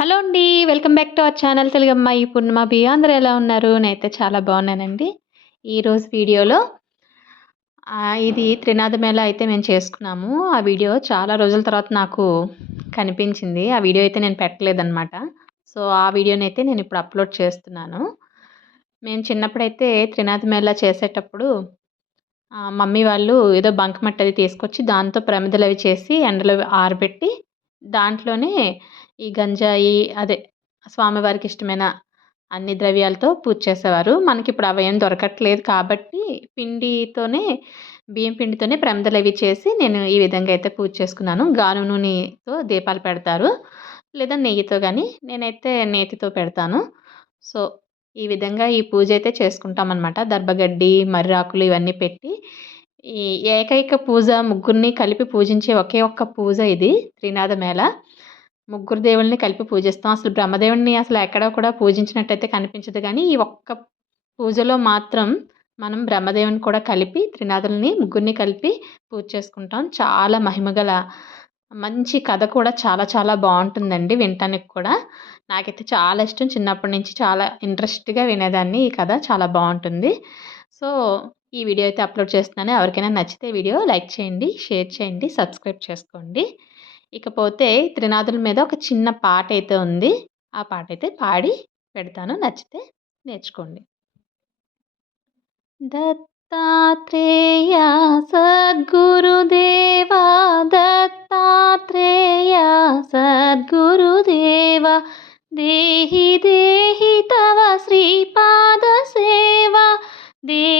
Hello అండి welcome back to our channel ఈ Purnima B అందరూ ఎలా ఉన్నారు? నేనైతే చాలా బాగున్నానండి. ఈరోజు వీడియోలో ఇది త్రినాథ మేళ అయితే మేము చేసుకున్నాము. ఆ వీడియో చాలా రోజుల తర్వాత నాకు కనిపించింది. ఆ వీడియో అయితే నేను పెట్టలేదన్నమాట. సో ఆ వీడియోని అయితే నేను ఇప్పుడు అప్లోడ్ చేస్తున్నాను. మేము చిన్నప్పుడైతే త్రినాథ మేళ చేసేటప్పుడు మమ్మీ వాళ్ళు ఏదో బంకమట్టి అది తీసుకొచ్చి దాంతో ప్రమిదలు అవి చేసి ఎండలో ఆరబెట్టి దాంట్లోనే ఈ గంజాయి అదే స్వామివారికి ఇష్టమైన అన్ని ద్రవ్యాలతో పూజ చేసేవారు. మనకి ఇప్పుడు అవి ఏం దొరకట్లేదు కాబట్టి పిండితోనే బియ్యం పిండితోనే ప్రమిదలు అవి చేసి నేను ఈ విధంగా అయితే పూజ చేసుకున్నాను. గాను నూనెతో దీపాలు పెడతారు. లేదా నెయ్యితో కానీ నేనైతే నేతితో పెడతాను. సో ఈ విధంగా ఈ పూజ అయితే చేసుకుంటామన్నమాట. దర్భగడ్డి మర్రాకులు ఇవన్నీ పెట్టి ఈ ఏకైక పూజ ముగ్గురిని కలిపి పూజించే ఒకే ఒక్క పూజ ఇది త్రినాథ మేళ. ముగ్గురు దేవుల్ని కలిపి పూజిస్తాం. అసలు బ్రహ్మదేవుడిని అసలు ఎక్కడ కూడా పూజించినట్టయితే కనిపించదు. కానీ ఈ ఒక్క పూజలో మాత్రం మనం బ్రహ్మదేవుని కూడా కలిపి త్రినాథుల్ని ముగ్గురిని కలిపి పూజ చేసుకుంటాం. చాలా మహిమగల మంచి కథ కూడా చాలా చాలా బాగుంటుందండి వినటానికి కూడా. నాకైతే చాలా ఇష్టం. చిన్నప్పటి నుంచి చాలా ఇంట్రెస్ట్గా వినేదాన్ని ఈ కథ. చాలా బాగుంటుంది. సో ఈ వీడియో అయితే అప్లోడ్ చేస్తున్నాను. ఎవరికైనా నచ్చితే వీడియో లైక్ చేయండి షేర్ చేయండి సబ్స్క్రైబ్ చేసుకోండి. ఇకపోతే త్రినాథుల మీద ఒక చిన్న పాట అయితే ఉంది. ఆ పాట అయితే పాడి పెడతాను. నచ్చితే నేర్చుకోండి. దత్తాత్రేయ సద్గురుదేవా దత్తాత్రేయ సద్గురుదేవ దేహి దేహి తవ శ్రీపాద సేవ దేహి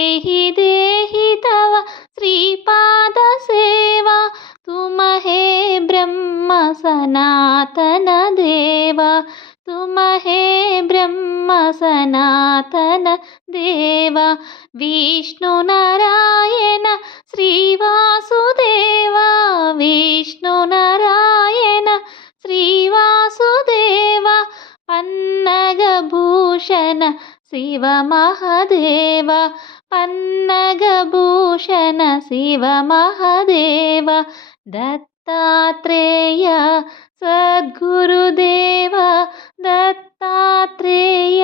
ब्रह्म सनातन देव तुमहे ब्रह्म सनातन देव विष्णुनारायण श्रीवासुदेव। विष्णुनारायण श्रीवासुदेव। पन्नगभूषण शिवमहादेव। पन्नगभूषण शिवमहादेव దత్తాత్రేయ సద్గురుదేవ దత్తాత్రేయ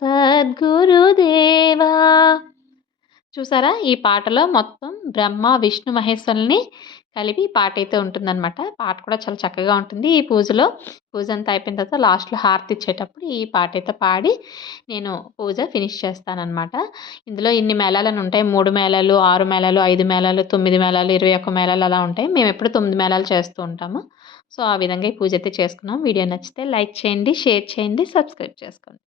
సద్గురుదేవా. చూసారా? ఈ పాటలో మొత్తం బ్రహ్మ విష్ణు మహేశ్వరుల్ని కలిపి పాట అయితే ఉంటుందన్నమాట. పాట కూడా చాలా చక్కగా ఉంటుంది ఈ పూజలో. పూజ అంతా అయిపోయిన తర్వాత లాస్ట్లో హారతి ఇచ్చేటప్పుడు ఈ పాట అయితే పాడి నేను పూజ ఫినిష్ చేస్తానన్నమాట. ఇందులో ఇన్ని మేళాలను ఉంటాయి. మూడు మేళాలు ఆరు మేళాలు ఐదు మేళాలు తొమ్మిది మేళాలు ఇరవై ఒక్క మేళాలు అలా ఉంటాయి. మేము ఎప్పుడు తొమ్మిది మేళాలు చేస్తూ ఉంటాము. సో ఆ విధంగా ఈ పూజ అయితే చేసుకున్నాం. వీడియో నచ్చితే లైక్ చేయండి షేర్ చేయండి సబ్స్క్రైబ్ చేసుకోండి.